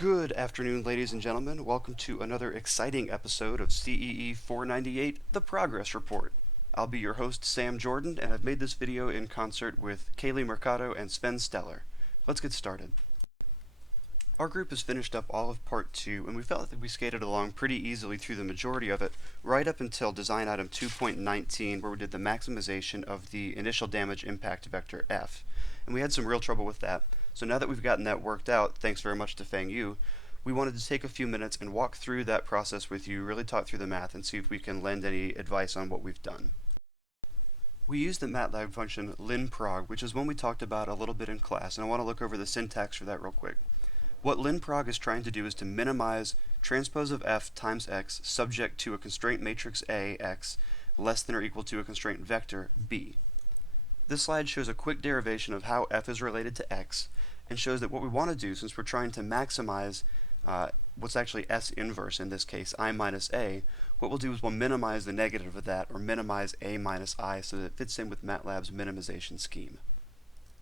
Good afternoon, ladies and gentlemen. Welcome to another exciting episode of CEE498, The Progress Report. I'll be your host, Sam Jordan, and I've made this video in concert with Caylee Mercado and Sven Steller. Let's get started. Our group has finished up all of Part 2, and we felt that we skated along pretty easily through the majority of it, right up until design item 2.19, where we did the maximization of the initial damage impact vector F. And we had some real trouble with that. So now that we've gotten that worked out, thanks very much to Fang Yu, we wanted to take a few minutes and walk through that process with you, really talk through the math, and see if we can lend any advice on what we've done. We use the MATLAB function linprog, which is one we talked about a little bit in class, and I want to look over the syntax for that real quick. What linprog is trying to do is to minimize transpose of f times x subject to a constraint matrix A, x, less than or equal to a constraint vector, b. This slide shows a quick derivation of how f is related to x, and shows that what we want to do, since we're trying to maximize what's actually S inverse in this case, I minus A, what we'll do is we'll minimize the negative of that, or minimize A minus I, so that it fits in with MATLAB's minimization scheme.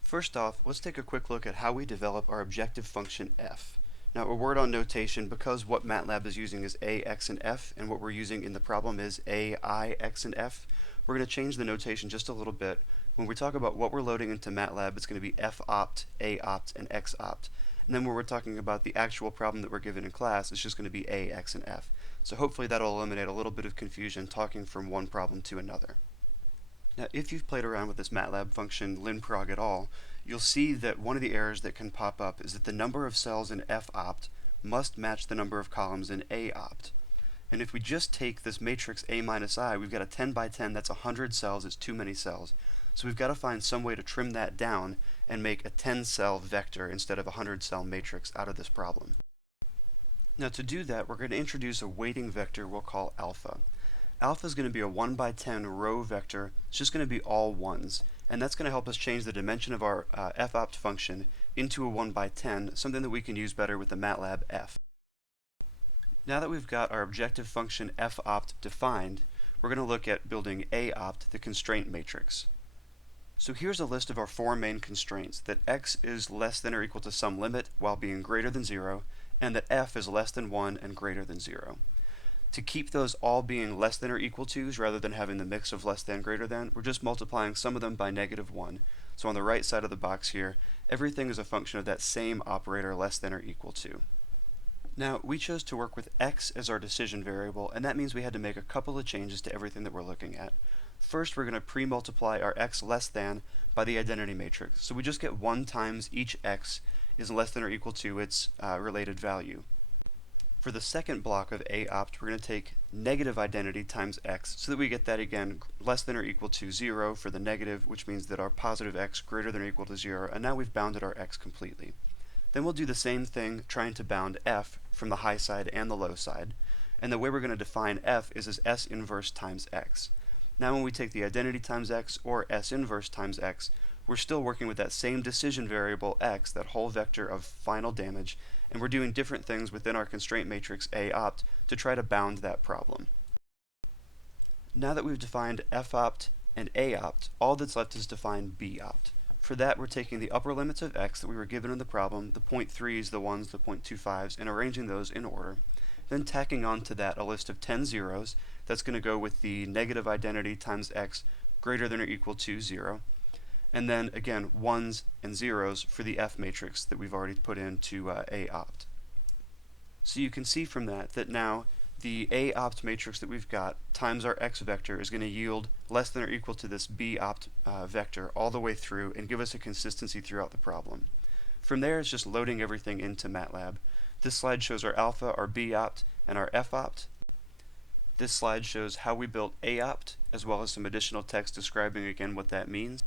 First off, let's take a quick look at how we develop our objective function f. Now, a word on notation, because what MATLAB is using is A, x, and f, and what we're using in the problem is A, I, x, and f, we're going to change the notation just a little bit. When we talk about what we're loading into MATLAB, it's going to be f-opt, a-opt, and x-opt. And then when we're talking about the actual problem that we're given in class, it's just going to be a, x, and f. So hopefully that'll eliminate a little bit of confusion talking from one problem to another. Now, if you've played around with this MATLAB function linprog at all, you'll see that one of the errors that can pop up is that the number of cells in f-opt must match the number of columns in a-opt. And if we just take this matrix A minus I, we've got a 10 by 10, that's 100 cells, it's too many cells. So we've got to find some way to trim that down and make a 10-cell vector instead of a 100-cell matrix out of this problem. Now to do that, we're going to introduce a weighting vector we'll call alpha. Alpha is going to be a 1 by 10 row vector. It's just going to be all ones. And that's going to help us change the dimension of our f-opt function into a 1 by 10, something that we can use better with the MATLAB f. Now that we've got our objective function f-opt defined, we're going to look at building a-opt, the constraint matrix. So here's a list of our four main constraints, that x is less than or equal to some limit while being greater than 0, and that f is less than 1 and greater than 0. To keep those all being less than or equal to's rather than having the mix of less than greater than, we're just multiplying some of them by -1. So on the right side of the box here, everything is a function of that same operator less than or equal to. Now, we chose to work with x as our decision variable, and that means we had to make a couple of changes to everything that we're looking at. First, we're going to pre-multiply our x less than by the identity matrix. So we just get 1 times each x is less than or equal to its related value. For the second block of a-opt, we're going to take negative identity times x, so that we get that again less than or equal to 0 for the negative, which means that our positive x greater than or equal to 0, and now we've bounded our x completely. Then we'll do the same thing trying to bound f from the high side and the low side, and the way we're going to define f is as S inverse times x. Now when we take the identity times x or S inverse times x, we're still working with that same decision variable x, that whole vector of final damage, and we're doing different things within our constraint matrix a-opt to try to bound that problem. Now that we've defined f-opt and a-opt, all that's left is define b-opt. For that, we're taking the upper limits of x that we were given in the problem, the 0.3s, the 1s, the 0.25s, and arranging those in order. Then tacking on to that a list of 10 zeros. That's going to go with the negative identity times x greater than or equal to 0. And then again, 1s and 0s for the f matrix that we've already put into a-opt. So you can see from that that now the a-opt matrix that we've got times our x vector is going to yield less than or equal to this b-opt vector all the way through and give us a consistency throughout the problem. From there, it's just loading everything into MATLAB. This slide shows our alpha, our b-opt, and our f-opt. This slide shows how we built a-opt, as well as some additional text describing again what that means.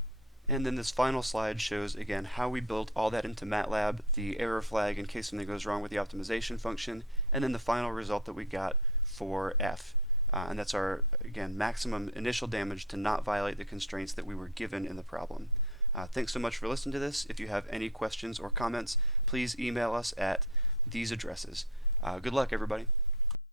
And then this final slide shows again how we built all that into MATLAB, the error flag in case something goes wrong with the optimization function, and then the final result that we got for f. And that's our, again, maximum initial damage to not violate the constraints that we were given in the problem. Thanks so much for listening to this. If you have any questions or comments, please email us at these addresses. Good luck, everybody.